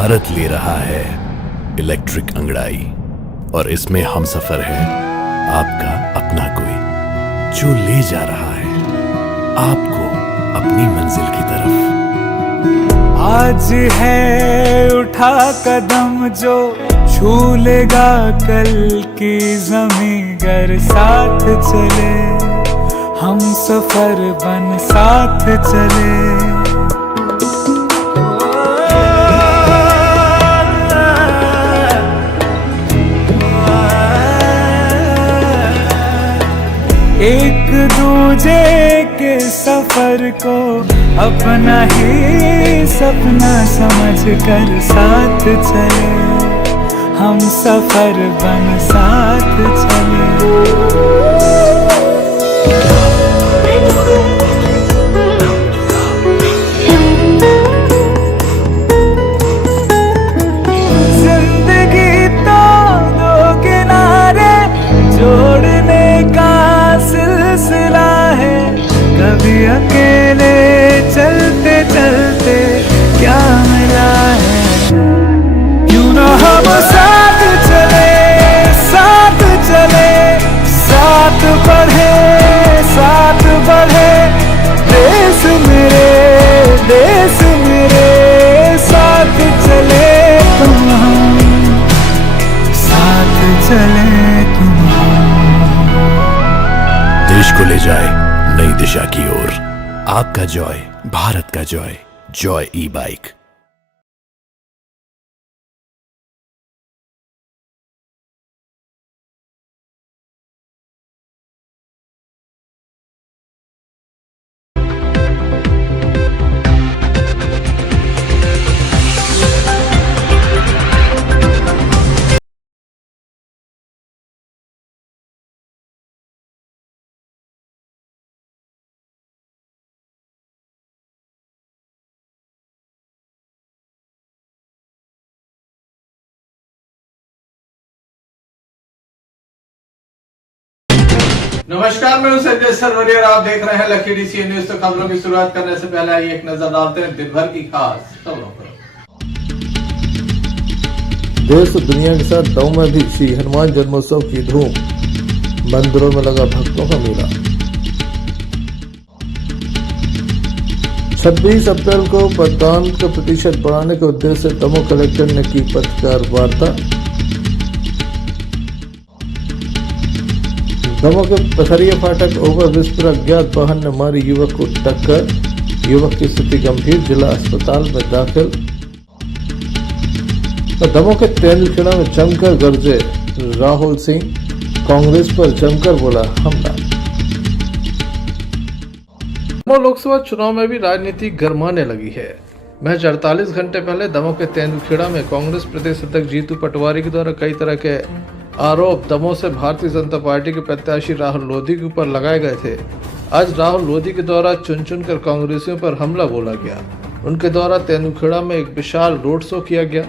भारत ले रहा है इलेक्ट्रिक अंगड़ाई और इसमें हम सफर है आपका अपना कोई जो ले जा रहा है आपको अपनी मंजिल की तरफ। आज है उठा कदम जो छू लेगा कल की ज़मीं, गर साथ चले हम सफर बन साथ चले। एक दूजे के सफर को अपना ही सपना समझ कर साथ चले हम सफर बन साथ चले। जिंदगी तो दो किनारे जोड़ने का सिलसिला है, कभी अकेले चलते चलते क्या मिला है। क्यों ना हम साथ चले साथ चले साथ बढ़े देश मेरे साथ चले तुम हम, साथ चले तुम हम। देश को ले जाए नई दिशा की ओर, आपका जॉय भारत का जॉय, जॉय ई बाइक। नमस्कार, मैं हूं संजय सरवरी और आप देख रहे हैं लकी डीसी न्यूज। तो खबरों की शुरुआत करने से पहले आइए एक नजर डालते हैं दिन भर की खास खबरों पर। देश और दुनिया के साथ दमोह में भी श्री हनुमान जन्मोत्सव की धूम, मंदिरों में लगा भक्तों का मेला। 26 अप्रैल को मतदान का प्रतिशत बढ़ाने के उद्देश्य से दमोह कलेक्टर ने की पत्रकार वार्ता। दमोह के पथरिया फाटक ओवरब्रिज पर अज्ञात वाहन ने मारी युवक को टक्कर, युवक की स्थिति गंभीर, जिला अस्पताल में दाखिल। दमोह के तेंदुलखेड़ा में जमकर गरजे राहुल सिंह, कांग्रेस पर जमकर बोला हमला। दमोह लोकसभा चुनाव में भी राजनीति गरमाने लगी है। महज 48 घंटे पहले दमोह के तेंदुलखेड़ा में कांग्रेस प्रदेश अध्यक्ष जीतू पटवारी के द्वारा कई तरह के आरोप दमोह से भारतीय जनता पार्टी के प्रत्याशी राहुल लोधी के ऊपर लगाए गए थे। आज राहुल लोधी के द्वारा चुन कर कांग्रेसियों पर हमला बोला गया। उनके द्वारा तेंदुलखेड़ा में एक विशाल रोड शो किया गया,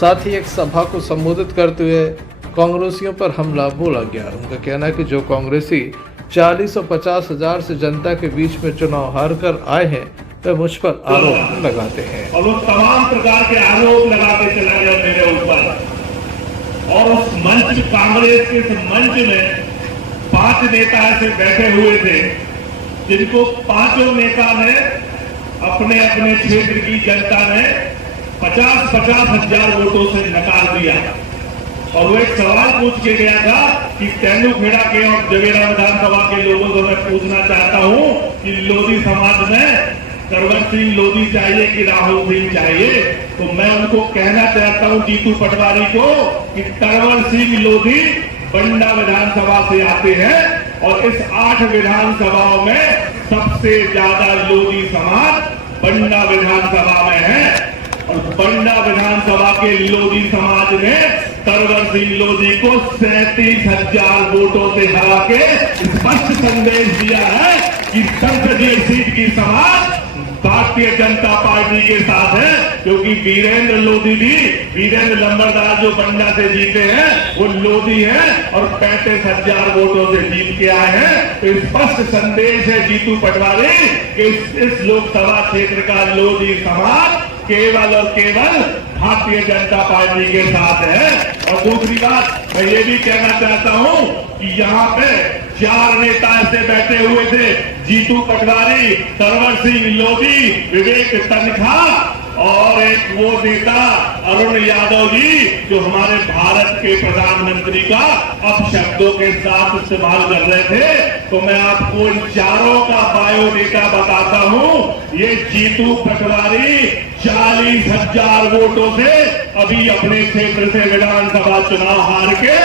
साथ ही एक सभा को संबोधित करते हुए कांग्रेसियों पर हमला बोला गया। उनका कहना है कि जो कांग्रेसी 40 और 50 हजार से जनता के बीच में चुनाव हार कर आए हैं वे मुझ पर आरोप लगाते हैं और वो तमाम प्रकार के आरोप लगाते चला गया मेरे ऊपर। और उस मंच, कांग्रेस के इस मंच में 5 नेता ऐसे बैठे हुए थे जिनको पांचों नेता ने अपने अपने क्षेत्र की जनता ने 50-50 हजार वोटों से नकार दिया। और वो एक सवाल पूछ के गया था कि तेंदुलखेड़ा के और जवेरा विधानसभा के लोगों से मैं पूछना चाहता हूं कि लोधी समाज में करवर सिंह लोधी चाहिए कि राहुल सिंह चाहिए। तो मैं उनको कहना चाहता हूं जीतू पटवारी को कि करवर सिंह लोधी बंडा विधानसभा से आते हैं और इस 8 विधानसभाओं में सबसे ज्यादा लोधी समाज बंडा विधानसभा में है। और बंडा विधानसभा के लोधी समाज ने करवर सिंह लोधी को 37 हजार वोटों से हरा के स्पष्ट संदेश दिया है कि संसदीय सीट की समाज भारतीय जनता पार्टी के साथ है। क्योंकि वीरेंद्र लोधी भी, वीरेंद्र लंबरदार जो बंडा से जीते हैं वो लोधी हैं और 35 हजार वोटों से जीत के आए हैं। तो स्पष्ट संदेश है जीतू पटवारी कि इस लोकसभा क्षेत्र का लोधी समाज केवल और केवल भारतीय जनता पार्टी के साथ है। और दूसरी बात मैं ये भी कहना चाहता हूं कि यहाँ पे 4 नेता ऐसे बैठे हुए थे, जीतू पटवारी, सरवर सिंह लोधी, विवेक तन्खा और एक वो नेता अरुण यादव जी, जो हमारे भारत के प्रधानमंत्री का अपशब्दों के साथ इस्तेमाल कर रहे थे। तो मैं आपको इन चारों का बायोडेटा बताता हूं। ये जीतू पटवारी 40,000 वोटों से अभी अपने क्षेत्र से विधानसभा चुनाव हार के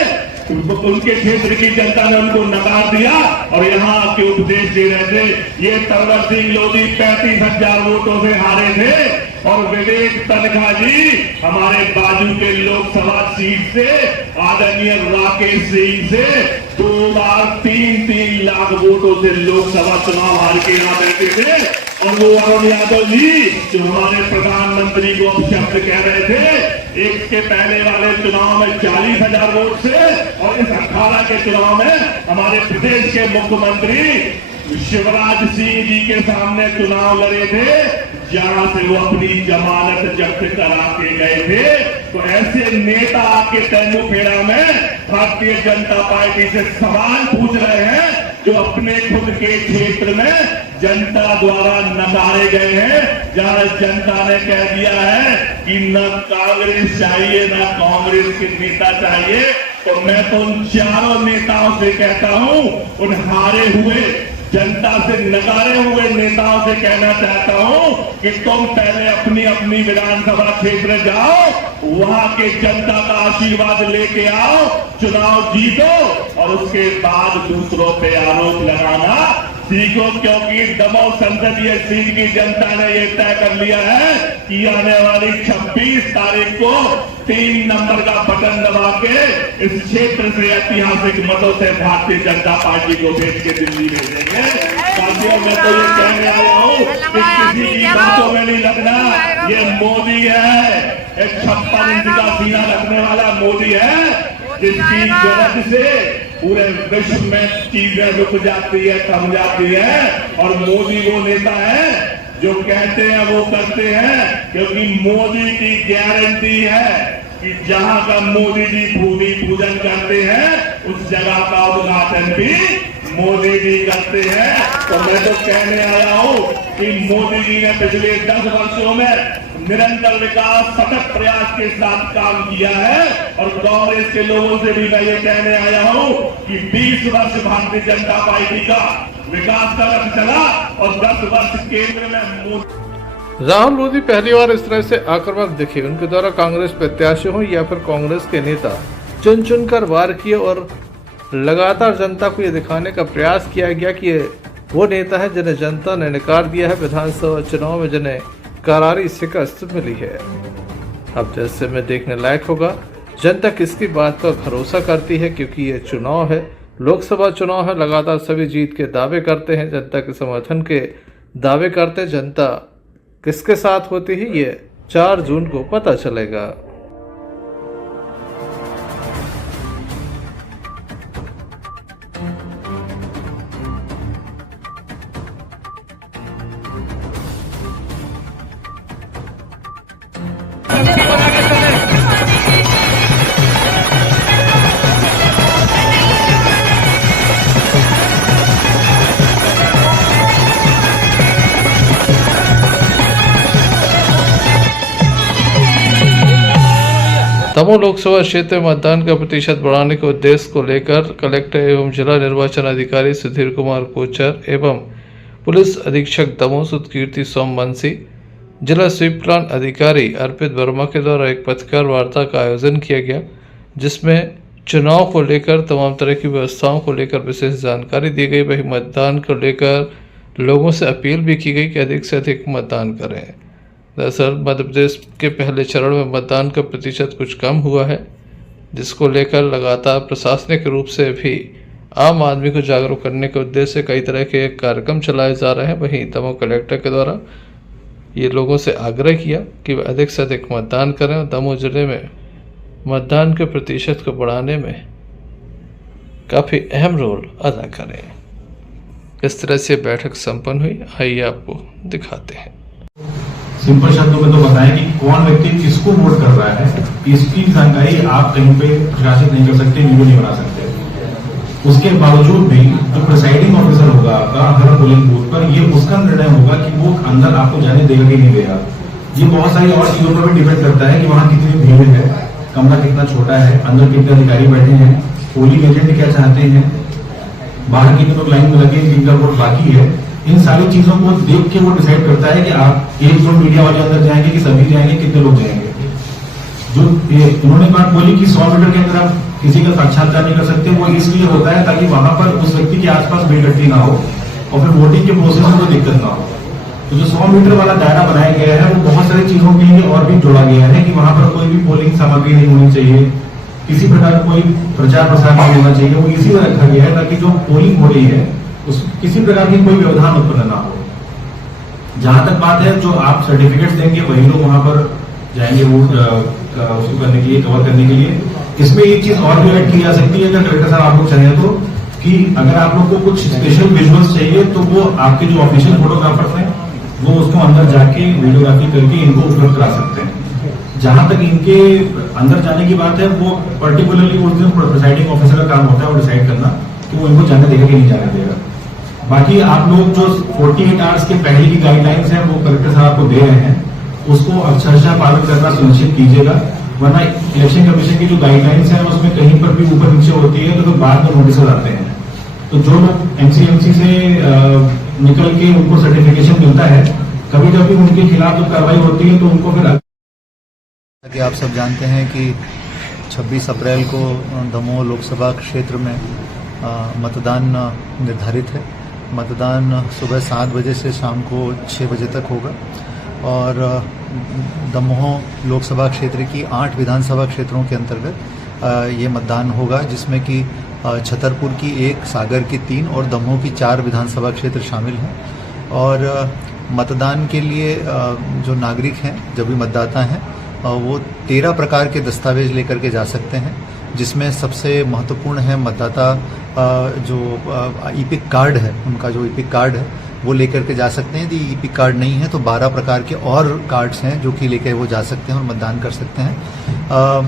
उनके क्षेत्र की जनता ने उनको नकार दिया और यहाँ के उपदेश दे रहे थे। ये सरवर सिंह लोधी 35,000 वोटों से हारे थे और विवेक तन्खा जी हमारे बाजू के लोकसभा सीट से आदरणीय राकेश सिंह से 2 बार 3-3 लाख वोटों से लोकसभा चुनाव हार के यहाँ बैठे थे। और वो अरुण यादव जी जो हमारे प्रधानमंत्री को अपशब्द कह रहे थे, एक के पहले वाले चुनाव में 40,000 वोट से और इस 18 के चुनाव में हमारे प्रदेश के मुख्यमंत्री शिवराज सिंह जी के सामने चुनाव लड़े थे, जहां से वो अपनी जमानत जब्त करा के गए थे। तो ऐसे नेता आपके तेंदुखेड़ा में भारतीय जनता पार्टी से सवाल पूछ रहे हैं जो अपने खुद के क्षेत्र में जनता द्वारा नकारे गए हैं, जहां जनता ने कह दिया है कि न कांग्रेस चाहिए न कांग्रेस के नेता चाहिए। तो मैं तो उन चारों नेताओं से कहता हूं, उन हारे हुए जनता से नकारे हुए नेताओं से कहना चाहता हूं कि तुम पहले अपनी अपनी विधानसभा क्षेत्र जाओ, वहां के जनता का आशीर्वाद लेके आओ, चुनाव जीतो और उसके बाद दूसरों पे आरोप लगाना सीखो। क्योंकि दमोह संसदीय सीट की जनता ने यह तय कर लिया है कि आने वाली 26 तारीख को 3 नंबर का बटन दबा के इस क्षेत्र से ऐतिहासिक मतों से भारतीय जनता पार्टी को भेज के दिल्ली भेजेंगे। साथियों मैं तो ये कहने आया हूँ कि किसी की बातों में नहीं लगना। ये मोदी है, एक 56 इंच का सीना रखने वाला मोदी है, जिसकी गरज से पूरे विश्व में चीजें रुक जाती है, थम जाती है। और मोदी वो नेता है जो कहते हैं वो करते हैं, क्योंकि मोदी की गारंटी है कि जहां का मोदी जी भूमि पूजन करते हैं उस जगह का उद्घाटन भी मोदी जी करते हैं। तो मैं तो कहने आया हूं कि मोदी जी ने पिछले 10 वर्षों में निरंतर विकास सतत प्रयास के साथ काम किया है। और कांग्रेस के लोगों से भी मैं ये कहने आया हूं कि 20 वर्ष भारतीय जनता पार्टी का विकास का रथ चला और 10 वर्ष केंद्र में मोदी। राहुल मोदी पहली बार इस तरह से आक्रामक दिखे। उनके द्वारा कांग्रेस प्रत्याशी हो या फिर कांग्रेस के नेता चुन चुन कर वार किए और लगातार जनता को ये दिखाने का प्रयास किया गया कि ये वो नेता है जिन्हें जनता ने नकार दिया है, विधानसभा चुनाव में जिन्हें करारी शिकस्त मिली है। अब जैसे में देखने लायक होगा जनता किसकी बात पर भरोसा करती है, क्योंकि ये चुनाव है, लोकसभा चुनाव है। लगातार सभी जीत के दावे करते हैं, जनता के समर्थन के दावे करते हैं। जनता किसके साथ होती है ये 4 जून को पता चलेगा। दमोह लोकसभा क्षेत्र में मतदान का प्रतिशत बढ़ाने के उद्देश्य को लेकर कलेक्टर एवं जिला निर्वाचन अधिकारी सुधीर कुमार कोचर एवं पुलिस अधीक्षक दमोह सुतकीर्ति सोमवंशी, जिला स्वीप प्लान अधिकारी अर्पित वर्मा के द्वारा एक पत्रकार वार्ता का आयोजन किया गया, जिसमें चुनाव को लेकर तमाम तरह की व्यवस्थाओं को लेकर विशेष जानकारी दी गई। वही मतदान को लेकर लोगों से अपील भी की गई कि अधिक से अधिक मतदान करें। दरअसल मध्य प्रदेश के पहले चरण में मतदान का प्रतिशत कुछ कम हुआ है, जिसको लेकर लगातार प्रशासनिक रूप से भी आम आदमी को जागरूक करने के उद्देश्य से कई तरह के कार्यक्रम चलाए जा रहे हैं। वहीं दमोह कलेक्टर के द्वारा ये लोगों से आग्रह किया कि वे अधिक से अधिक मतदान करें और दमोह जिले में मतदान के प्रतिशत को बढ़ाने में काफ़ी अहम रोल अदा करें। इस तरह से बैठक संपन्न हुई। आइए आपको दिखाते हैं। सिंपल शब्दों में तो बताएं कि कौन व्यक्ति किसको वोट कर रहा है, इसकी जानकारी आप कहीं पे प्रकाशित नहीं कर सकते, वीडियो नहीं बना सकते। उसके बावजूद भी जो प्रिसाइडिंग ऑफिसर होगा आपका हर पोलिंग बूथ पर, ये उसका निर्णय होगा कि वो अंदर आपको जाने देगा कि नहीं देगा। ये बहुत सारी और चीजों पर भी डिपेंड करता है कि वहां कितनी भीड़ है, कमरा कितना छोटा है, अंदर कितने अधिकारी बैठे हैं, पोलिंग एजेंट क्या चाहते हैं, बाहर कितने लोग लाइन में लगे, जिनका वोट बाकी है। इन सारी चीजों को देख के वो डिसाइड करता है कि आप एक दो मीडिया वाले अंदर जाएंगे कि सभी जाएंगे, कितने लोग जाएंगे। जो उन्होंने बात बोली कि 100 मीटर के अंदर आप किसी का साक्षात्कार नहीं कर सकते, वो इसलिए होता है ताकि वहां पर उस व्यक्ति के आसपास भीड़ इकट्ठी ना हो और फिर वोटिंग के प्रोसेस में कोई दिक्कत ना हो। तो जो 100 मीटर वाला दायरा बनाया गया है वो बहुत सारी चीजों के लिए और भी जोड़ा गया है कि वहां पर कोई भी पोलिंग सामग्री नहीं होनी चाहिए, किसी प्रकार का कोई प्रचार प्रसार नहीं होना चाहिए। वो इसीलिए रखा गया है ताकि जो पोलिंग हो रही है उस किसी प्रकार की कोई व्यवधान उत्पन्न ना हो। जहां तक बात है, जो आप सर्टिफिकेट्स देंगे वही लोग वहां पर जाएंगे वोट उसको करने के लिए, कवर करने के लिए। इसमें एक चीज और भी ऐड की जा सकती है, अगर कलेक्टर साहब आप लोग चाहें तो, कि अगर आप लोग को कुछ स्पेशल विजुअल्स चाहिए तो वो आपके जो ऑफिशियल फोटोग्राफर्स हैं वो उसको अंदर जाके वीडियोग्राफी करके इनको उपलब्ध करा सकते हैं। जहां तक इनके अंदर जाने की बात है, वो पर्टिकुलरली उस दिन प्रिसाइडिंग ऑफिसर का काम होता है वो डिसाइड करना कि वो इनको जाने देगा कि नहीं जाने देगा। बाकी आप लोग जो 48 आवर्स के पहले की गाइडलाइंस है वो कलेक्टर साहब आपको दे रहे हैं, उसको अक्षरशः पालन करना सुनिश्चित कीजिएगा, वरना इलेक्शन कमीशन की जो गाइडलाइंस है उसमें कहीं पर भी ऊपर नीचे होती है तो फिर बाद में नोटिस आते हैं। तो जो लोग एमसीएमसी से निकल के उनको सर्टिफिकेशन मिलता है, कभी कभी उनके खिलाफ जो कार्रवाई होती है तो उनको फिर कि आप सब जानते हैं कि 26 अप्रैल को दमोह लोकसभा क्षेत्र में मतदान निर्धारित है। मतदान सुबह 7 बजे से शाम को 6 बजे तक होगा और दमोह लोकसभा क्षेत्र की 8 विधानसभा क्षेत्रों के अंतर्गत ये मतदान होगा, जिसमें कि छतरपुर की 1, सागर की 3 और दमोह की 4 विधानसभा क्षेत्र शामिल हैं। और मतदान के लिए जो नागरिक हैं, जो भी मतदाता हैं, वो 13 प्रकार के दस्तावेज लेकर के जा सकते हैं, जिसमें सबसे महत्वपूर्ण है मतदाता जो ईपिक कार्ड है, उनका जो ईपिक कार्ड है वो लेकर के जा सकते हैं। यदि ईपिक कार्ड नहीं है तो 12 प्रकार के और कार्ड्स हैं जो कि लेकर वो जा सकते हैं और मतदान कर सकते हैं।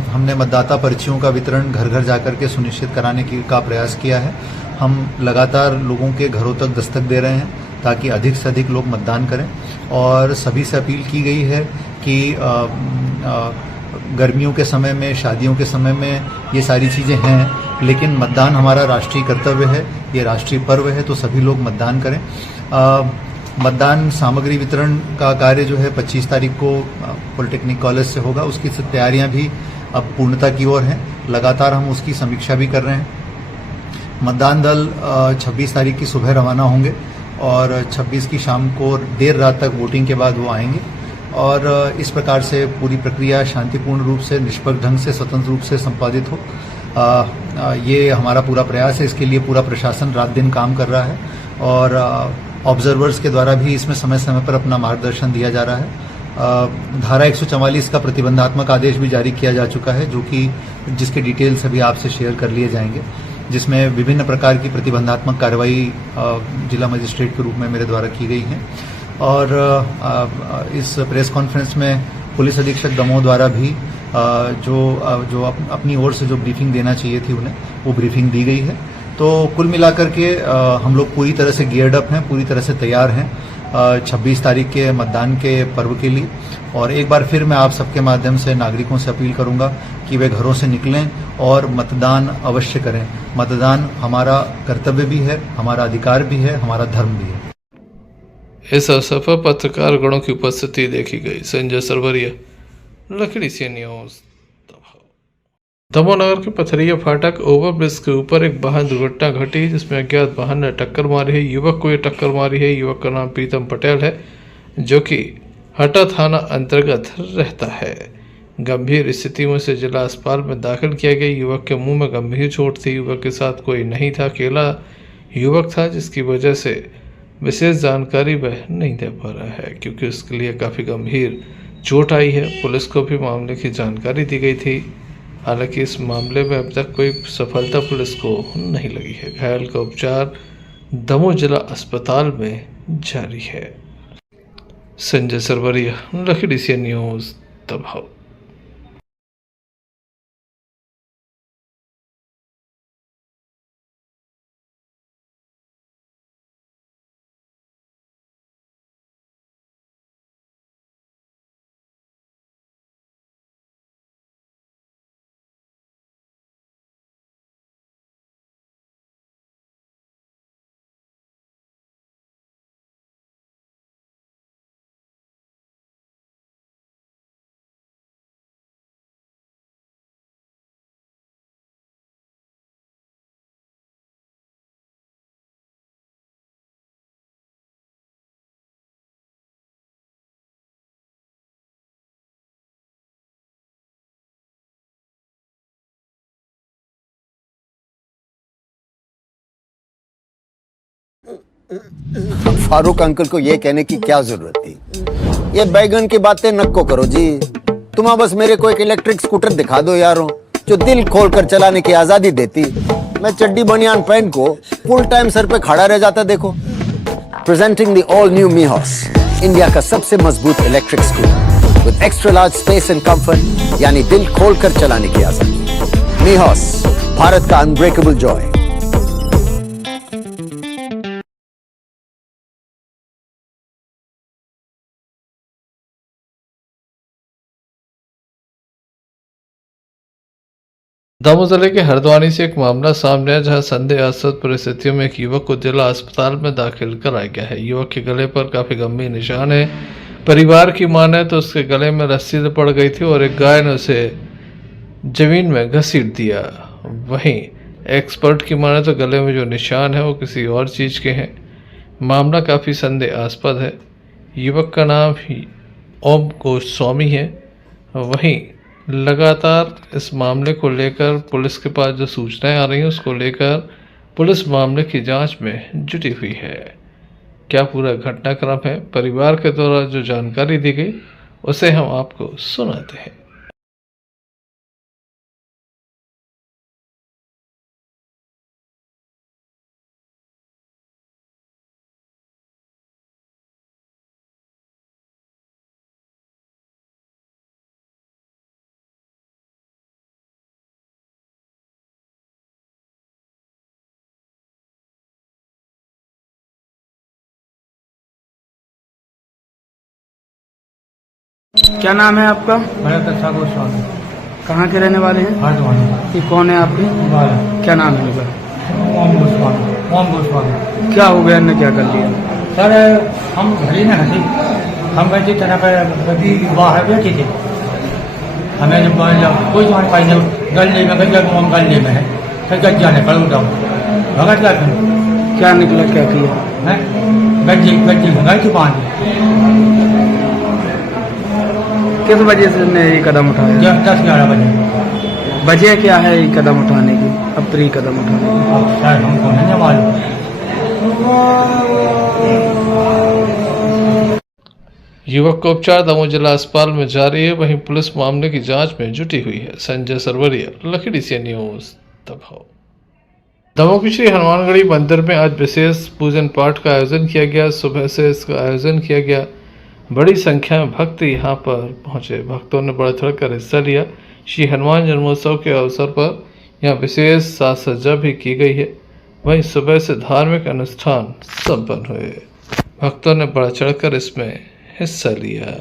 हमने मतदाता पर्चियों का वितरण घर घर जाकर के सुनिश्चित कराने का प्रयास किया है। हम लगातार लोगों के घरों तक दस्तक दे रहे हैं ताकि अधिक से अधिक लोग मतदान करें और सभी से अपील की गई है कि गर्मियों के समय में, शादियों के समय में ये सारी चीज़ें हैं, लेकिन मतदान हमारा राष्ट्रीय कर्तव्य है, ये राष्ट्रीय पर्व है, तो सभी लोग मतदान करें। मतदान सामग्री वितरण का कार्य जो है 25 तारीख को पॉलिटेक्निक कॉलेज से होगा। उसकी तैयारियां भी अब पूर्णता की ओर हैं, लगातार हम उसकी समीक्षा भी कर रहे हैं। मतदान दल 26 तारीख की सुबह रवाना होंगे और 26 की शाम को देर रात तक वोटिंग के बाद वो आएंगे और इस प्रकार से पूरी प्रक्रिया शांतिपूर्ण रूप से, निष्पक्ष ढंग से, स्वतंत्र रूप से संपादित हो। ये हमारा पूरा प्रयास है। इसके लिए पूरा प्रशासन रात दिन काम कर रहा है और ऑब्जर्वर्स के द्वारा भी इसमें समय समय पर अपना मार्गदर्शन दिया जा रहा है। धारा 144 का प्रतिबंधात्मक आदेश भी जारी किया जा चुका है, जो कि जिसके डिटेल्स अभी आपसे शेयर कर लिए जाएंगे, जिसमें विभिन्न प्रकार की प्रतिबंधात्मक कार्रवाई जिला मजिस्ट्रेट के रूप में मेरे द्वारा की गई है। और इस प्रेस कॉन्फ्रेंस में पुलिस अधीक्षक दमोह द्वारा भी जो अपनी ओर से जो ब्रीफिंग देना चाहिए थी उन्हें, वो ब्रीफिंग दी गई है। तो कुल मिलाकर के हम लोग पूरी तरह से गियर्ड अप हैं, पूरी तरह से तैयार हैं 26 तारीख के मतदान के पर्व के लिए। और एक बार फिर मैं आप सबके माध्यम से नागरिकों से अपील करूंगा कि वे घरों से निकलें और मतदान अवश्य करें। मतदान हमारा कर्तव्य भी है, हमारा अधिकार भी है, हमारा धर्म भी है। इस अवसर पर पत्रकार गणों की उपस्थिति देखी गई। संजय सरवरिया, लखड़ी सी न्यूज। दमोह नगर के पथरिया फाटक ओवरब्रिज के ऊपर एक वाहन दुर्घटना घटी, जिसमें अज्ञात वाहन ने टक्कर मारी है। युवक को ये टक्कर मारी है। युवक का नाम प्रीतम पटेल है, जो कि हटा थाना अंतर्गत रहता है। गंभीर स्थिति में उसे जिला अस्पताल में दाखिल किया गया। युवक के मुंह में गंभीर चोट थी। युवक के साथ कोई नहीं था, अकेला युवक था, जिसकी वजह से विशेष जानकारी वह नहीं दे पा रहा है, क्योंकि उसके लिए काफ़ी गंभीर चोट आई है। पुलिस को भी मामले की जानकारी दी गई थी। हालांकि इस मामले में अब तक कोई सफलता पुलिस को नहीं लगी है। घायल का उपचार दमोह जिला अस्पताल में जारी है। संजय सरवरिया, लखीडीसी सी न्यूज़, दबाव। फारूक अंकल को ये कहने की क्या जरूरत थी। ये बैगन की बातें नक्को करो जी। तुम बस मेरे को एक इलेक्ट्रिक स्कूटर दिखा दो यारों, जो दिल खोल कर चलाने की आजादी देती। मैं चड्डी बनियान पहन को फुल टाइम सर पे खड़ा रह जाता। देखो, presenting the all new Mihos, India का सबसे मजबूत electric scooter with extra large space and comfort, यानी दिल खोल कर चलाने की आजादी। मीहॉस, भारत का अनब्रेकेबल जॉय। दमोह जिले के हरद्वानी से एक मामला सामने आया, जहां संदेहास्पद परिस्थितियों में एक युवक को जिला अस्पताल में दाखिल कराया गया है। युवक के गले पर काफी गंभीर निशान है। परिवार की माने तो उसके गले में रस्सी से पड़ गई थी और एक गाय ने उसे जमीन में घसीट दिया। वहीं एक्सपर्ट की माने तो गले में जो निशान है वो किसी और चीज के हैं। मामला काफी संदेहास्पद है। युवक का नाम ओम गोस्वामी है। वहीं लगातार इस मामले को लेकर पुलिस के पास जो सूचनाएं आ रही हैं, उसको लेकर पुलिस मामले की जांच में जुटी हुई है। क्या पूरा घटनाक्रम है, परिवार के द्वारा जो जानकारी दी गई उसे हम आपको सुनाते हैं। क्या नाम है आपका? भरत अच्छा गोस्वामी, कहाँ के रहने वाले हैं? हरद्वानी। ये कौन है आपके? क्या नाम है उनका? ओम गोस्वामी। क्या हो गया, इन्हें क्या कर लिया? सर हम घर ही में हंसी, हम बैठे तरह पर बाहर बैठे थे। हमें जब कोई हमारे पास गले में गले में है, फिर गज्जा ने पड़ उठा भगत का क्या निकला, क्या किया है? गज्जे भगाई थी पानी। किस वजह से ने ये कदम उठाया? 10-11 बजे। वजह क्या है ये कदम उठाने की, अब तो ये कदम उठाने की? अब शायद हमको नहीं मालूम। युवक को उपचार दमोह जिला अस्पताल में जारी है। वहीं पुलिस मामले की जांच में जुटी हुई है। संजय सरवरिया, लखीडीसी सी न्यूज़, दमोह। दमोह के श्री हनुमानगढ़ी मंदिर में आज विशेष पूजन पाठ का आयोजन किया गया। सुबह से इसका आयोजन किया गया। बड़ी संख्या में भक्त यहाँ पर पहुंचे। भक्तों ने बढ़ चढ़ कर हिस्सा लिया। श्री हनुमान जन्मोत्सव के अवसर पर यहाँ विशेष साज सज्जा भी की गई है। वहीं सुबह से धार्मिक अनुष्ठान संपन्न हुए। भक्तों ने बढ़ चढ़ कर इसमें हिस्सा लिया।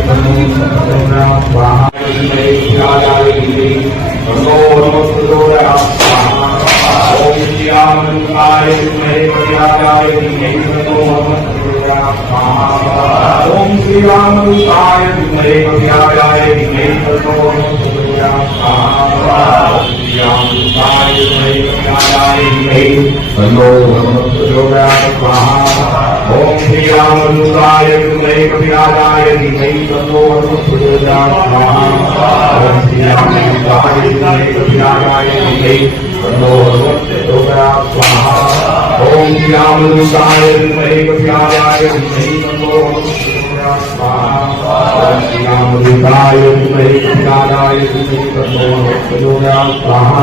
Om श्रीरामदूताय विद्महे कपियाय धीमहि तन्नो प्रचोदयात् श्रीरामदूताय विद्महे कपियाय धीमहि तन्नो प्रचोदयात् स्वाहा ओम श्रीरामदूताय विद्महे कपियाय धीमहि तन्नो प्रचोदयात् स्वाहा ओम श्रीरामदूताय विद्महे कपियाय धीमहि तन्नो प्रचोदयात् स्वाहा ओम श्रीरामदूताय विद्महे कपियाय धीमहि तन्नो प्रचोदयात् स्वाहा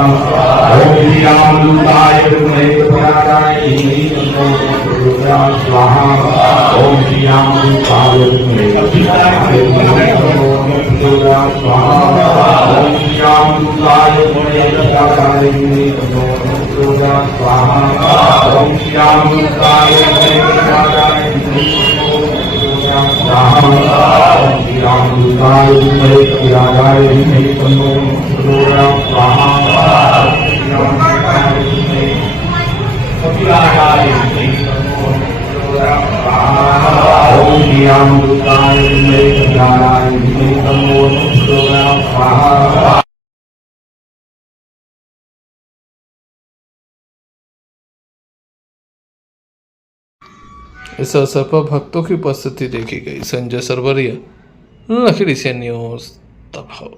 ओम श्रीरामदूताय विद्महे कपियाय धीमहि तन्नो प्रचोदयात् स्वाहा ओम श्रीरामदूताय विद्महे कपियाय धीमहि तन्नो प्रचोदयात् स्वाहा ओम श्रीरामदूताय विद्महे कपियाय धीमहि तन्नो प्रचोदयात् स्वाहा ओम श्रीरामदूताय विद्महे कपियाय धीमहि तन्नो प्रचोदयात् स्वाहा ओम श्रीरामदूताय विद्महे कपियाय धीमहि तन्नो प्रचोदयात् स्वाहा ओम श्रीरामदूताय विद्महे कपियाय धीमहि तन्नो प्रचोदयात् स्वाहा इस अवसर पर भक्तों की उपस्थिति देखी गई। संजय सरवरिया, लखीडीह से न्यूज दबाव।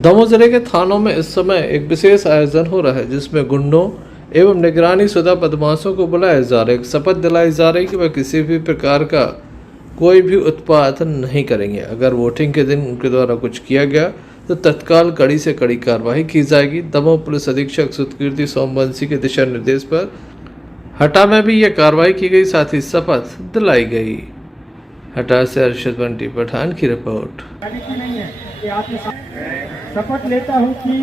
दमोह जिले के थानों में इस समय एक विशेष आयोजन हो रहा है जिसमें गुंडों एवं निगरानी शुदा बदमाशों को बुलाया जा रहा है। शपथ दिलाई जा रही कि वह किसी भी प्रकार का कोई भी उत्पात नहीं करेंगे। अगर वोटिंग के दिन उनके द्वारा कुछ किया गया तो तत्काल कड़ी से कड़ी कार्रवाई की जाएगी। दमोह पुलिस अधीक्षक सुतकीर्ति सोमवंशी के दिशा निर्देश पर हटा में भी यह कार्रवाई की गई, साथ ही शपथ दिलाई गई। हटा से अरशद बंटी पठान की रिपोर्ट। शपथ लेता हूँ कि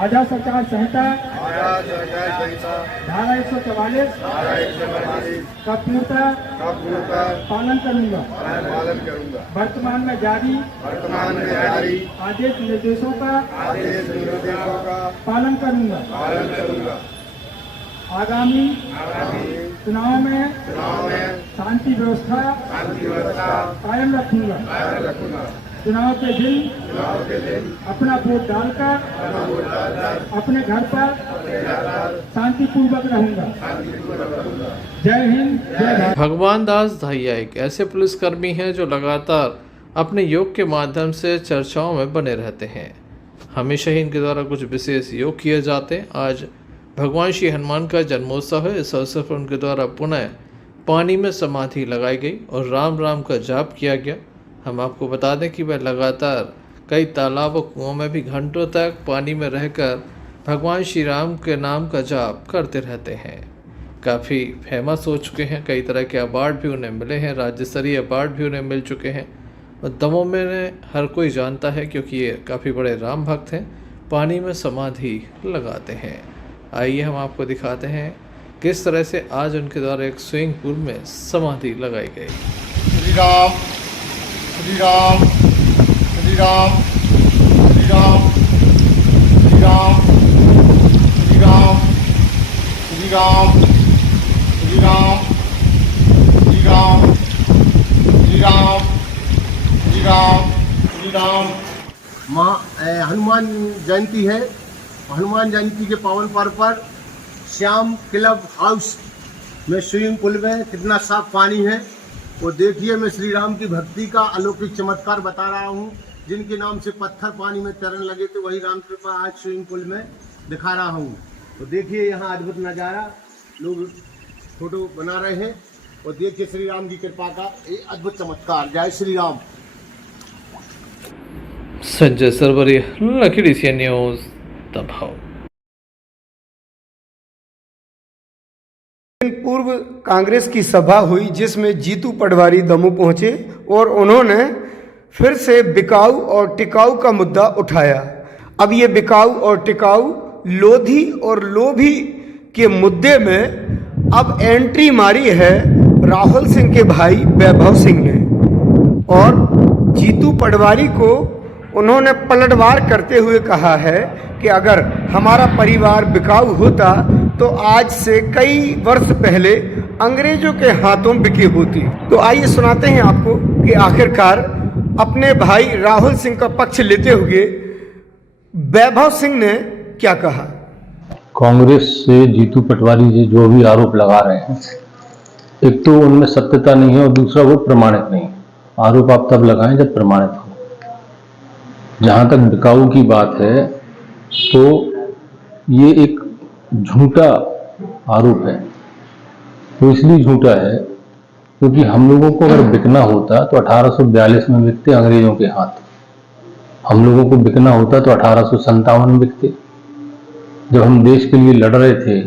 आदर्श आचार संहिता धारा 144 का पूर्णतः पालन करूंगा। वर्तमान में जारी आदेश निर्देशों का पालन करूंगा। आगामी चुनाव में शांति व्यवस्था कायम रखूंगा। चुनाव के दिन अपना वोट डालकर अपने घर पर शांतिपूर्वक रहूंगा। जय हिंद, जय भारत। भगवान दास धाहिया एक ऐसे पुलिसकर्मी हैं जो लगातार अपने योग के माध्यम से चर्चाओं में बने रहते हैं। हमेशा ही इनके द्वारा कुछ विशेष योग किए जाते हैं। आज भगवान श्री हनुमान का जन्मोत्सव है। इस अवसर पर उनके द्वारा पुनः पानी में समाधि लगाई गई और राम राम का जाप किया गया। हम आपको बता दें कि वह लगातार कई तालाब और कुओं में भी घंटों तक पानी में रहकर भगवान श्री राम के नाम का जाप करते रहते हैं। काफ़ी फेमस हो चुके हैं, कई तरह के अवार्ड भी उन्हें मिले हैं, राज्य स्तरीय अवार्ड भी उन्हें मिल चुके हैं। और दमोह में हर कोई जानता है क्योंकि ये काफ़ी बड़े राम भक्त हैं, पानी में समाधि लगाते हैं। आइए हम आपको दिखाते हैं किस तरह से आज उनके द्वारा एक स्विमिंग पूल में समाधि लगाई गई। श्री राम श्री राम श्री राम श्री राम श्री राम श्री राम श्री राम श्री राम श्री राम श्री राम श्री राम श्री राम। माँ हनुमान जयंती है। हनुमान जयंती के पावन पर्व पर श्याम क्लब हाउस में स्विमिंग पूल में कितना साफ पानी है वो देखिए। मैं श्री राम की भक्ति का अलौकिक चमत्कार बता रहा हूँ। जिनके नाम से पत्थर पानी में तैरने लगे थे वही राम कृपा आज स्विमिंग पूल में दिखा रहा हूँ। तो देखिए यहाँ अद्भुत नज़ारा, लोग फोटो बना रहे हैं और देखिए श्री राम की कृपा का ये अद्भुत चमत्कार। जय श्री राम। संजय सरवरिया, लखीडीह से न्यूज दबाव। पूर्व कांग्रेस की सभा हुई जिसमें जीतू पटवारी दमोह पहुंचे और उन्होंने फिर से बिकाऊ और टिकाऊ का मुद्दा उठाया। अब ये बिकाऊ और टिकाऊ, लोधी और लोभी के मुद्दे में अब एंट्री मारी है राहुल सिंह के भाई वैभव सिंह ने और जीतू पटवारी को उन्होंने पलटवार करते हुए कहा है कि अगर हमारा परिवार बिकाऊ होता तो आज से कई वर्ष पहले अंग्रेजों के हाथों बिकी होती। तो आइए सुनाते हैं आपको कि आखिरकार अपने भाई राहुल सिंह का पक्ष लेते हुए वैभव सिंह ने क्या कहा। कांग्रेस से जीतू पटवारी जी जो भी आरोप लगा रहे हैं, एक तो उनमें सत्यता नहीं है और दूसरा वो प्रमाणित नहीं है। आरोप आप तब लगाएं जब प्रमाणित हो। जहां तक बिकाऊ की बात है तो ये एक झूठा आरोप है। तो इसलिए झूठा है क्योंकि हम लोगों को अगर बिकना होता तो 1842 में बिकते अंग्रेजों के हाथ। हम लोगों को बिकना होता तो 1857 में बिकते, जब हम देश के लिए लड़ रहे थे।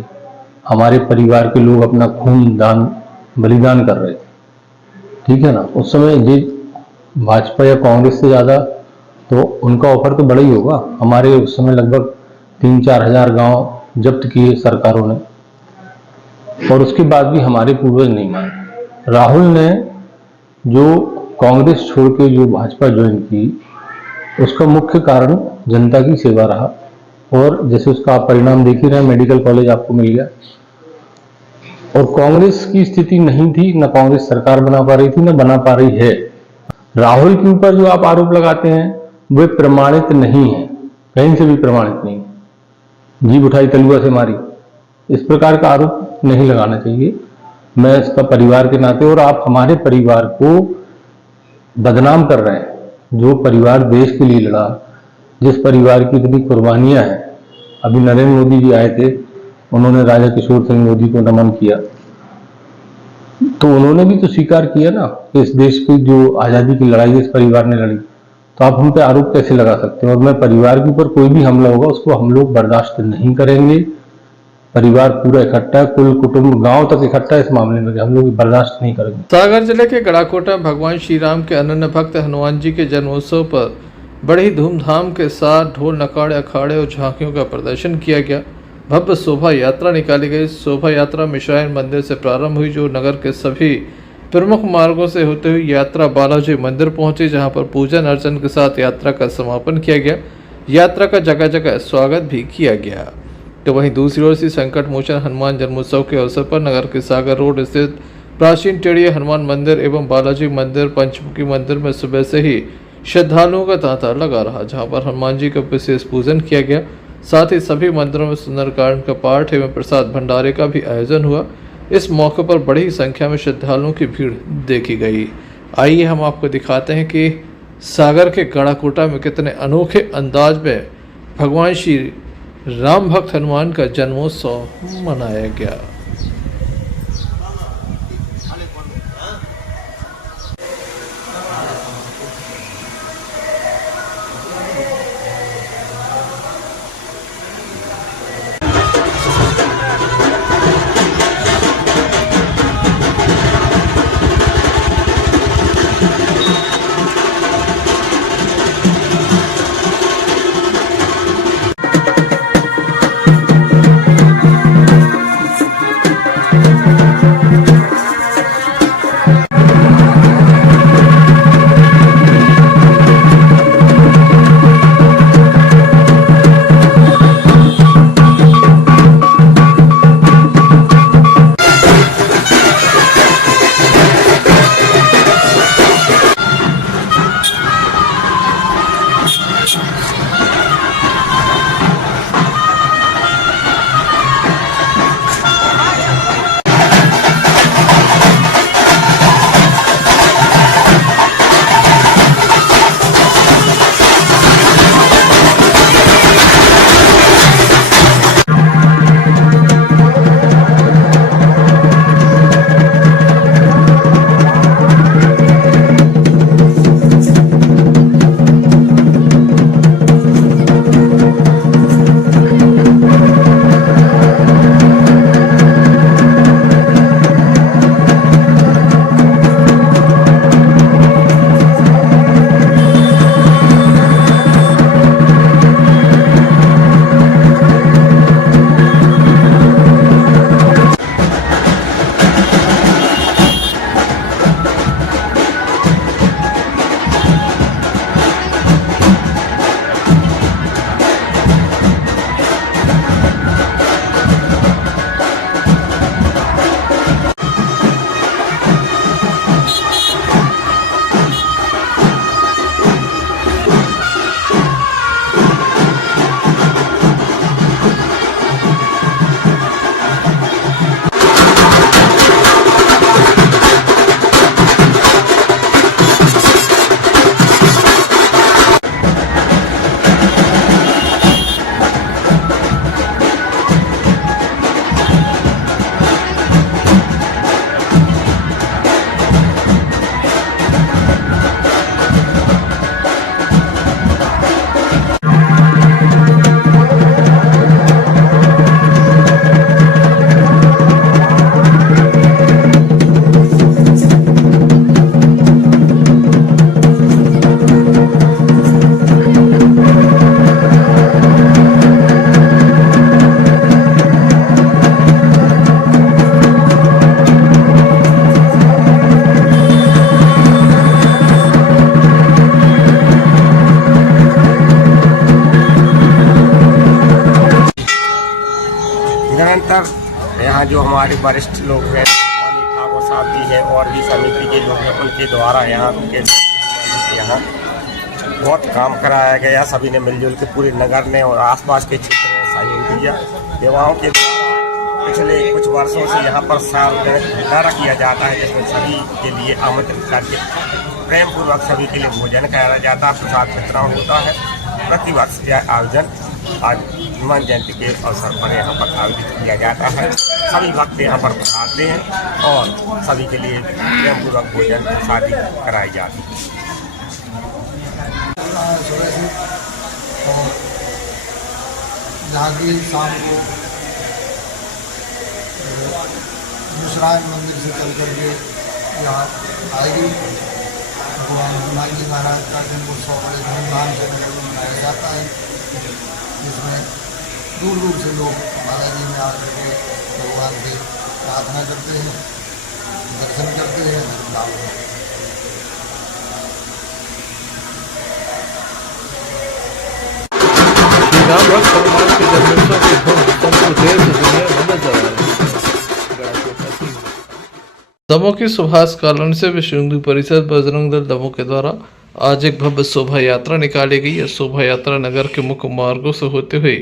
हमारे परिवार के लोग अपना खून दान बलिदान कर रहे थे, ठीक है ना। उस समय ये भाजपा या कांग्रेस से ज्यादा तो उनका ऑफर तो बड़ा ही होगा। हमारे उस समय लगभग 3-4 हजार गांव जब्त किए सरकारों ने, और उसके बाद भी हमारे पूर्वज नहीं माने। राहुल ने जो कांग्रेस छोड़ के जो भाजपा ज्वाइन की, उसका मुख्य कारण जनता की सेवा रहा, और जैसे उसका आप परिणाम देख ही रहे हैं, मेडिकल कॉलेज आपको मिल गया। और कांग्रेस की स्थिति नहीं थी, न कांग्रेस सरकार बना पा रही थी, न बना पा रही है। राहुल के ऊपर जो आप आरोप लगाते हैं वे प्रमाणित नहीं है, कहीं से भी प्रमाणित नहीं। जीभ उठाई तलुआ से मारी, इस प्रकार का आरोप नहीं लगाना चाहिए। मैं इसका परिवार के नाते, और आप हमारे परिवार को बदनाम कर रहे हैं। जो परिवार देश के लिए लड़ा, जिस परिवार की इतनी कुर्बानियां हैं। अभी नरेंद्र मोदी जी आए थे, उन्होंने राजा किशोर सिंह मोदी को नमन किया, तो उन्होंने भी तो स्वीकार किया ना कि इस देश की जो आजादी की लड़ाई इस परिवार ने लड़ी। तो आप हम पे आरोप कैसे लगा सकते हैं। और मैं परिवार के ऊपर कोई भी हमला होगा उसको हम लोग बर्दाश्त नहीं करेंगे। परिवार पूरा इकट्ठा है, कुल कुटुंब गांव तक इकट्ठा है इस मामले में, हम लोग बर्दाश्त नहीं करेंगे। सागर जिले के गड़ाकोटा में भगवान श्री राम के अनन्य भक्त हनुमान जी के जन्मोत्सव पर बड़ी धूमधाम के साथ ढोल नगाड़े अखाड़े और झांकियों का प्रदर्शन किया गया। भव्य शोभा यात्रा निकाली गई। शोभा यात्रा मिश्रायन मंदिर से प्रारंभ हुई, जो नगर के सभी प्रमुख मार्गों से होते हुए यात्रा बालाजी मंदिर पहुंची, जहां पर पूजन अर्चन के साथ यात्रा का समापन किया गया। यात्रा का जगह जगह स्वागत भी किया गया। तो वहीं दूसरी ओर से संकट मोचन हनुमान जन्मोत्सव के अवसर पर नगर के सागर रोड स्थित प्राचीन टेढ़िया हनुमान मंदिर एवं बालाजी मंदिर पंचमुखी मंदिर में सुबह से ही श्रद्धालुओं का तांता लगा रहा, जहां पर हनुमान जी का विशेष पूजन किया गया। साथ ही सभी मंदिरों में सुंदरकांड का पाठ एवं प्रसाद भंडारे का भी आयोजन हुआ। इस मौके पर बड़ी संख्या में श्रद्धालुओं की भीड़ देखी गई। आइए हम आपको दिखाते हैं कि सागर के गड़ाकोटा में कितने अनोखे अंदाज में भगवान श्री राम भक्त हनुमान का जन्मोत्सव मनाया गया। निरंतर यहाँ जो हमारे वरिष्ठ लोग हैं, ठाकुर साहब जी है और भी समिति के लोग हैं, उनके द्वारा यहाँ बहुत काम कराया गया। सभी ने मिलजुल के पूरे नगर ने और आसपास के क्षेत्र में सहयोग दिया। युवाओं के पिछले कुछ वर्षों से यहाँ पर सार्वजनिक भंडारा किया जाता है, जिसमें सभी के लिए आमंत्रित करके प्रेम पूर्वक सभी के लिए भोजन कराया जाता है, प्रसाद वितरण होता है। प्रतिवर्ष यह आयोजन आज हनुमान जयंती के अवसर पर यहाँ पर आयोजित किया जाता है। सभी भक्त यहाँ पर पहुँचते हैं और सभी के लिए प्रेम पूर्वक भोजन प्रसादी कराई जाती है। और यहाँ की शाम को मुसरान मंदिर से चल करके यहाँ आएगी। भगवान हनुमान जी महाराज का जन्मोत्सव बड़े धूमधाम से मनाया जाता है, जिसमें दूर दूर से लोग बालाजी में आकर के भगवान से प्रार्थना करते हैं, दर्शन करते हैं, धर्म लाभ करते हैं। राम भक्त हनुमान के जन्मोत्सव की धूम संपूर्ण देश दुनिया में नजर आ रही है। दमोह की सुभाष कॉलोनी से विश्व हिंदू परिषद बजरंग दल दमोह के द्वारा आज एक भव्य शोभा यात्रा निकाली गई। यह शोभा यात्रा नगर के मुख्य मार्गों से होते हुए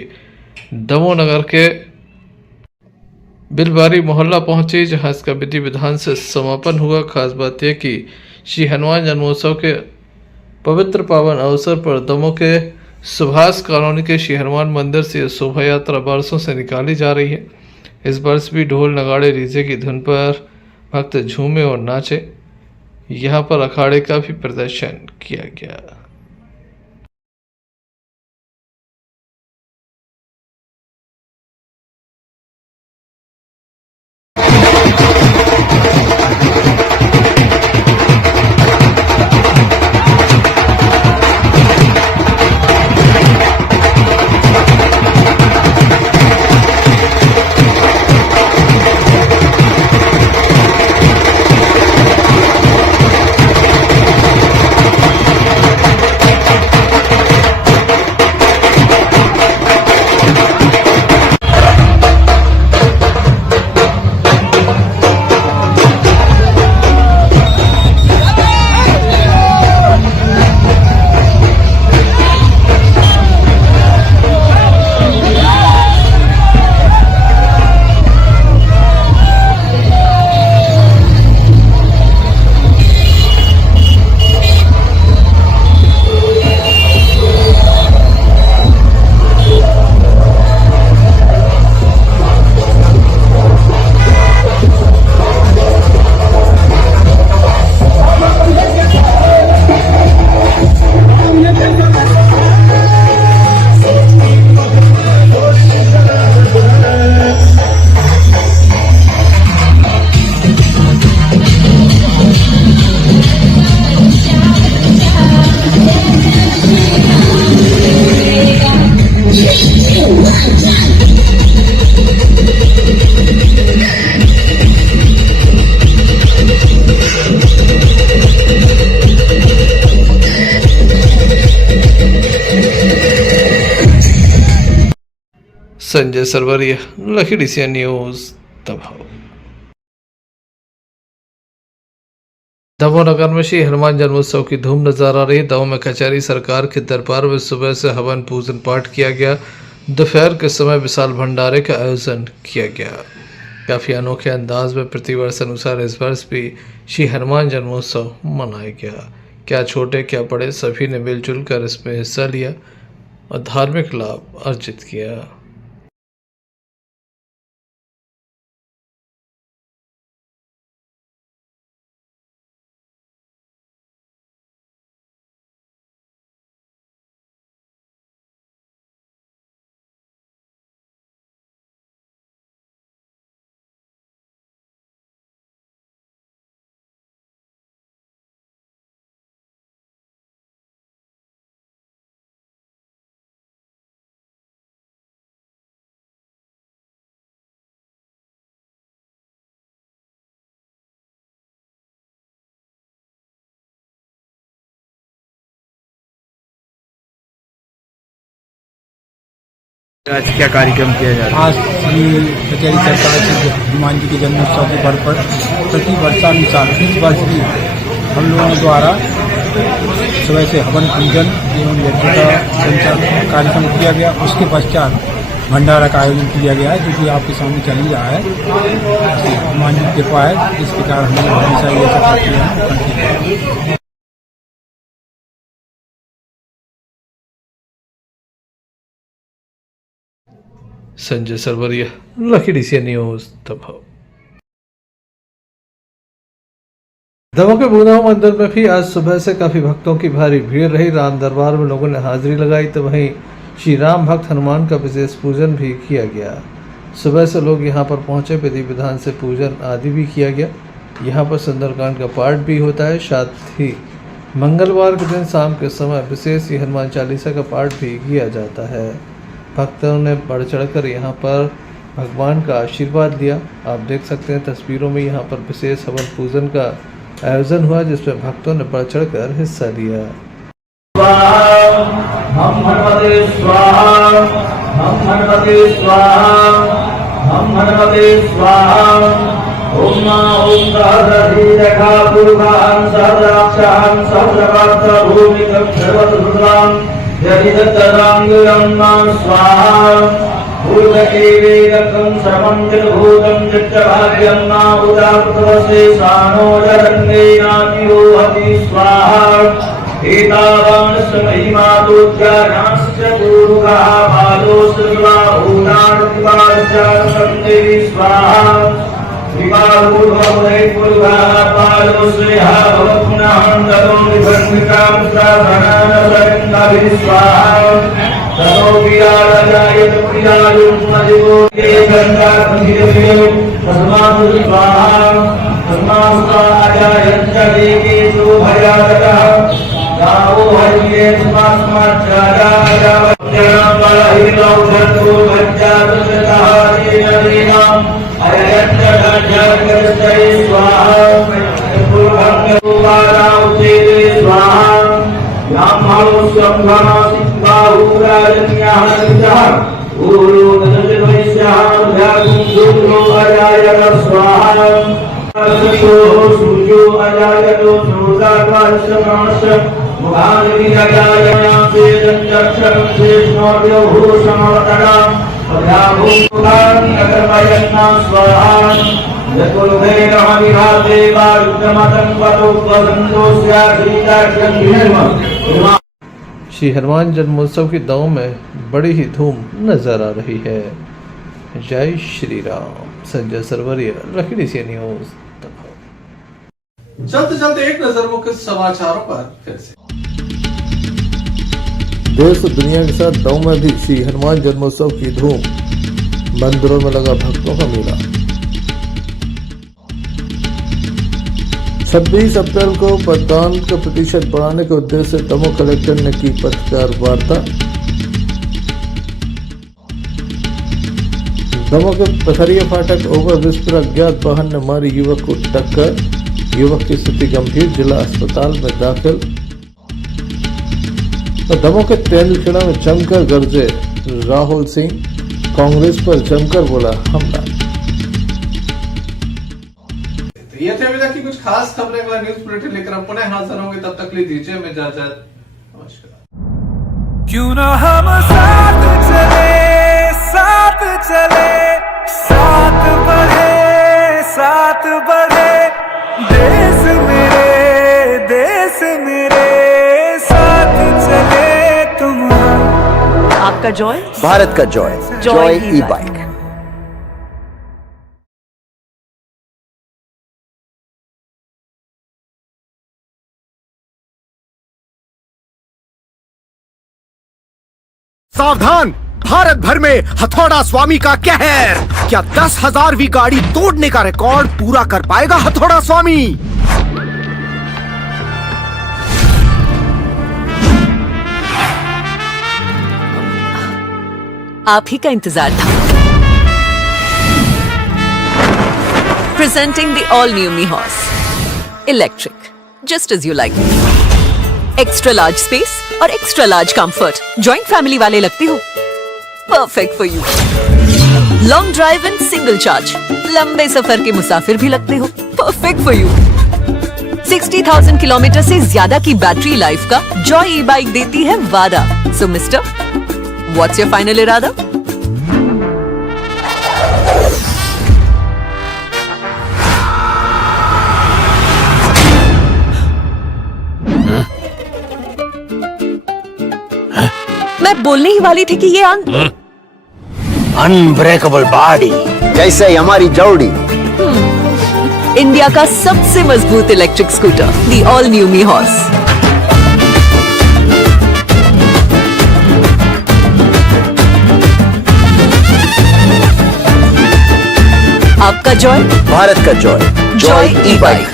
दमोह नगर के बिलबारी मोहल्ला पहुंची, जहां इसका विधि विधान से समापन हुआ। खास बात यह कि श्री हनुमान जन्मोत्सव के पवित्र पावन अवसर पर दमोह के सुभाष कॉलोनी के श्री हनुमान मंदिर से यह शोभा यात्रा वर्षों से निकाली जा रही है। इस वर्ष भी ढोल नगाड़े डीजे की धुन पर भक्त झूमे और नाचे। यहाँ पर अखाड़े का भी प्रदर्शन किया गया। संजय सरवरिया, लखीडीसी न्यूज, दमोह। दमोह नगर में श्री हनुमान जन्मोत्सव की धूम नजर आ रही। दमोह में कचहरी सरकार के दरबार में सुबह से हवन पूजन पाठ किया गया। दोपहर के समय विशाल भंडारे का आयोजन किया गया। काफी अनोखे अंदाज में प्रतिवर्ष अनुसार इस वर्ष भी श्री हनुमान जन्मोत्सव मनाया गया। क्या छोटे क्या बड़े सभी ने मिलजुल कर इसमें हिस्सा लिया और धार्मिक लाभ अर्जित किया। आज क्या कार्यक्रम किया जा रहा है? आज श्री कचहरी सरकार श्री हनुमान जी के जन्मोत्सव के पर्व पर प्रति वर्षानुसार इस वर्ष भी हम लोगों द्वारा सुबह से हवन पूजन एवं यज्ञ का संचालन कार्यक्रम किया गया। उसके पश्चात भंडारा का आयोजन किया गया है, जो कि आपके सामने चल ही रहा है। हनुमान जी की कृपा है, इस प्रकार हम लोग हमेशा ये सब करते हैं। Sanjay Sarwariya, lucky DCN news Damoh. Damoh के बूंदाओं मंदिर में भी आज सुबह से काफी भक्तों की भारी भीड़ रही। राम दरबार में लोगों ने हाजिरी लगाई, तो वहीं श्री राम भक्त हनुमान का विशेष पूजन भी किया गया। सुबह से लोग यहां पर पहुंचे, विधि विधान से पूजन आदि भी किया गया। यहां पर सुंदरकांड का पाठ भी होता है। साथ ही मंगलवार के दिन शाम के समय विशेष हनुमान चालीसा का पाठ भी किया जाता है। भक्तों ने बढ़ चढ़कर यहाँ पर भगवान का आशीर्वाद लिया। आप देख सकते हैं तस्वीरों में यहाँ पर विशेष हवन पूजन का आयोजन हुआ, जिसमें भक्तों ने बढ़ चढ़कर हिस्सा लिया। हम हनुमते स्वाहा, हम हनुमते स्वाहा, हम हनुमते स्वाहा। ओम ओम सहस्रधी रेखा पूर्वां सहस्राक्षां सहस्रपात्र भूमिकं सर्वसुत्रां यदि तत्तदांगुरं स्वाहा। भूत एवेदकं सर्वं जगभूतं चित्तभाग्यं मा उदाकृतवसे सानो जरन्नेनातिरोहति स्वाहा। एतावानस्य महिमातोज्जानाश्च पूर्वः बालोऽस्त्वा भूतान्तिपाश्चासं देवी स्वाहा। विवाहूर्वमुदय पूर्वः बालोऽस्त्वा भवत्पुनः ततो विभङ्गिकां साधनानसरङ्गाभिः स्वाहा। ततो प्रियालजायत प्रियायुष्मदिवो ये गन्धाकृतिर्यो तस्मात् स्वाहा। तस्मात् स्वाहाजायञ्च देवी शोभयातः गावो हरिये स्मास्मज्जाजाजावज्जनाबलहितौ भज्जातुतहारीनदीनाम् अयञ्चढज्जगस्तै स्वाहा। पूर्वङ्गोपादाउचेते स्वाहा। ब्राह्मणोऽस्वम्भमासिद्बाहुराजन्याः ऊरो दशवैश्याः व्याकुन्दो अजायत स्वाहा। सूर्यो अजायतो श्रोताकाश्यमाश मुखानिधि अजायनासे दक्षरं शेषणोर्यो भूषणोतराम् अभ्याभूतानि अकर्मयन्ना स्वाहा। यकुलभैरवनिभाते वारुद्रमतं पतोपसन्तोष्याश्रीताख्यं। श्री हनुमान जन्मोत्सव की दांव में बड़ी ही धूम नजर आ रही है। Jai Shri Ram. Sanjay Sarwariya, lucky DCN news. चलते चलते एक नजर मुख्य समाचारों पर फिर से। देश और दुनिया के साथ दांव में भी श्री हनुमान जन्मोत्सव की धूम। मंदिरों में लगा भक्तों का मेला। 26 अप्रैल को मतदान का प्रतिशत बढ़ाने के उद्देश्य से दमोह कलेक्टर ने की पत्रकार वार्ता। दमोह के पथरिया फाटक ओवरब्रिज पर अज्ञात वाहन ने मारी युवक को टक्कर। युवक की स्थिति गंभीर, जिला अस्पताल में दाखिल। तो दमोह के तेंदुलखेड़ा में जमकर गरजे राहुल सिंह, कांग्रेस पर जमकर बोला हमला। ये थे अभी तक की कुछ खास खबरें। अगला न्यूज बुलेटिन लेकर हम पुनः हाजिर होंगे, तब तक ले दीजिए हमें इजाजत। नमस्कार। क्यों ना हम साथ चले, साथ चले, साथ बढ़े, साथ बढ़े। देश मेरे साथ चले तुम। आपका जॉय, भारत का जॉय, जॉय ई बाइक। सावधान, भारत भर में हथौड़ा स्वामी का कहर। क्या 10,000वीं गाड़ी तोड़ने का रिकॉर्ड पूरा कर पाएगा हथौड़ा स्वामी? आप ही का इंतजार था। Presenting the all new Mihos electric, just as you like. Extra large space और extra large comfort. Joint family वाले लगते हो? Perfect for you. Long drive and single charge, लंबे सफर के मुसाफिर भी लगते हो, परफेक्ट फॉर यू। 60,000 किलोमीटर से ज्यादा की बैटरी लाइफ का जॉय ई बाइक देती है वादा। सो मिस्टर, व्हाट्स योर फाइनल इरादा? मैं बोलने ही वाली थी कि ये अनब्रेकेबल बॉडी जैसे हमारी जौड़ी। इंडिया का सबसे मजबूत electric scooter, the all new me horse. आपका जॉय, भारत का जॉय, जॉय ई बाइक।